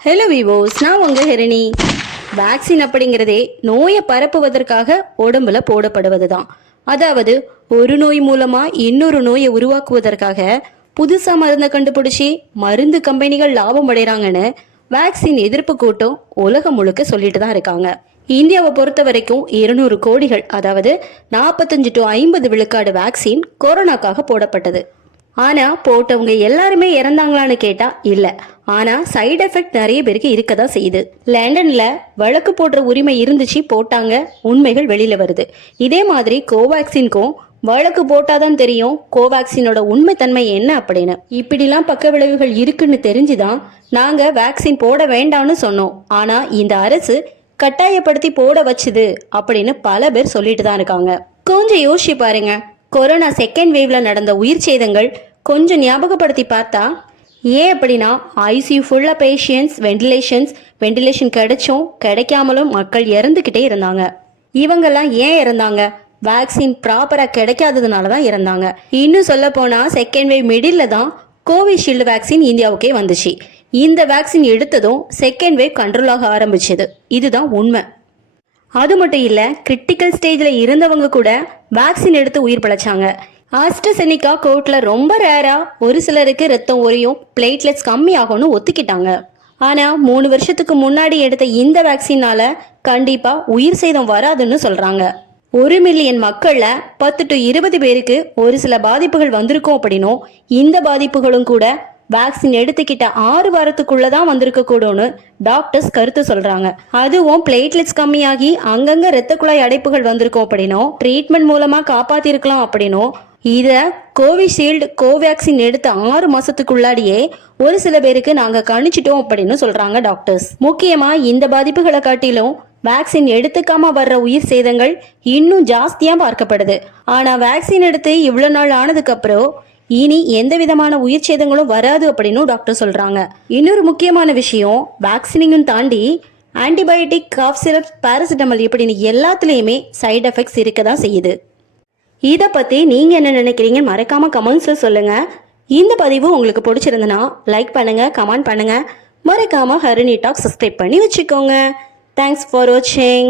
Hello விவோஸ் நான் உங்க ஹெரணி. Vaccine அப்படிங்கிறதே நோயை பரப்புவதற்காக உடம்புல போடப்படுவது தான் அதாவது ஒரு நோய் மூலமா இன்னொரு நோயை உருவாக்குவதற்காக புதுசா மருந்தை கண்டுபிடிச்சி மருந்து கம்பெனிகள் லாபம் அடைறாங்கன்னு வேக்சின் எதிர்ப்பு கூட்டம் உலகம் முழுக்க சொல்லிட்டு தான் இருக்காங்க. இந்தியாவை பொறுத்த வரைக்கும் இருநூறு கோடிகள் அதாவது நாற்பத்தஞ்சு டு ஐம்பது விழுக்காடு வேக்சின் கொரோனாக்காக போடப்பட்டது. ஆனால் போட்டவங்க எல்லாருமே இறந்தாங்களான்னு கேட்டால் இல்லை. ஆனால் சைடு எஃபெக்ட் நிறைய பேருக்கு இருக்க தான் செய்யுது. லண்டனில் வழக்கு போடுற உரிமை இருந்துச்சு போட்டாங்க உண்மைகள் வெளியில் வருது. இதே மாதிரி கோவேக்சின்க்கும் வழக்கு போட்டாதான் தெரியும் கோவேக்சினோட உண்மைத்தன்மை என்ன அப்படின்னு. இப்படிலாம் பக்க விளைவுகள் இருக்குன்னு தெரிஞ்சுதான் நாங்கள் வேக்சின் போட வேண்டாம்னு சொன்னோம். ஆனால் இந்த அரசு கட்டாயப்படுத்தி போட வச்சுது அப்படின்னு பல பேர் சொல்லிட்டு தான் இருக்காங்க. கொஞ்சம் யோசிச்சு பாருங்க. கொரோனா செகண்ட் வேவ்ல நடந்த உயிர் சேதங்கள் கொஞ்சம் ஞாபகப்படுத்தி பார்த்தா ஏன் அப்படின்னா ஐசியூ ஃபுல்லாக பேஷியன்ஸ் வெண்டிலேஷன்ஸ் வெண்டிலேஷன் கிடைச்சும் கிடைக்காமலும் மக்கள் இறந்துக்கிட்டே இருந்தாங்க. இவங்கெல்லாம் ஏன் இறந்தாங்க? வேக்சின் ப்ராப்பராக கிடைக்காததுனால தான் இறந்தாங்க. இன்னும் சொல்ல போனால் செகண்ட் வேவ் மிடில் தான் கோவிஷீல்டு வேக்சின் இந்தியாவுக்கே வந்துச்சு. இந்த வேக்சின் எடுத்ததும் செகண்ட் வேவ் கண்ட்ரோல் ஆக ஆரம்பிச்சது. இதுதான் உண்மை. அது மட்டும் இல்லை கிரிட்டிக்கல் ஸ்டேஜில் இருந்தவங்க கூட வேக்சின் எடுத்து உயிர் பிழைச்சாங்க. ஆஸ்ட்ரசெனிகா கோட்டில் ரொம்ப ரேராக ஒரு சிலருக்கு ரத்தம் உரையும் பிளேட்லெட்ஸ் கம்மி ஆகும்னு ஒத்துக்கிட்டாங்க. ஆனால் மூணு வருஷத்துக்கு முன்னாடி எடுத்த இந்த வேக்சினால கண்டிப்பாக உயிர் சேதம் வராதுன்னு சொல்கிறாங்க ஒரு மில்லியன் மக்களில் பத்து டு இருபது பேருக்கு ஒரு சில பாதிப்புகள் வந்திருக்கும் அப்படின்னும் இந்த பாதிப்புகளும் கூட வேக்சின் எடுத்துக்கிட்ட ஆறு வாரத்துக்குள்ளே தான் வந்திருக்க கூடும்னு டாக்டர்ஸ் கருத்து சொல்கிறாங்க அதுவும் பிளேட்லெட்ஸ் கம்மியாகி அங்கங்கே இரத்த குழாய் அடைப்புகள் வந்திருக்கும் அப்படின்னும் ட்ரீட்மெண்ட் மூலமாக காப்பாற்றிருக்கலாம் அப்படின்னும் இதை கோவிஷீல்டு கோவேக்சின் எடுத்த ஆறு மாசத்துக்குள்ளாடியே ஒரு சில பேருக்கு நாங்க கணிச்சிட்டோம் அப்படின்னு சொல்றாங்க டாக்டர்ஸ். முக்கியமா இந்த பாதிப்புகளை காட்டிலும் வேக்சின் எடுத்துக்காம வர்ற உயிர் சேதங்கள் இன்னும் ஜாஸ்தியா பார்க்கப்படுது. ஆனா வேக்சின் எடுத்து இவ்வளவு நாள் ஆனதுக்கு அப்புறம் இனி எந்த விதமான உயிர் சேதங்களும் வராது அப்படின்னு டாக்டர் சொல்றாங்க. இன்னொரு முக்கியமான விஷயம் வேக்சினிங்கும் தாண்டி ஆன்டிபயோட்டிக் காஃப் சிரப் பாராசிட்டமல் இப்படின்னு எல்லாத்துலேயுமே சைடு எஃபெக்ட்ஸ் இருக்க தான் செய்யுது. இதை பற்றி நீங்கள் என்ன நினைக்கிறீங்க மறக்காமல் கமெண்ட்ஸில் சொல்லுங்கள் இந்த பதிவு உங்களுக்கு பிடிச்சிருந்தனா லைக் பண்ணுங்கள் கமெண்ட் பண்ணுங்கள் மறக்காமல் ஹரிணி டாக் சப்ஸ்கிரைப் பண்ணி வச்சுக்கோங்க. தேங்க்ஸ் ஃபார் வாட்சிங்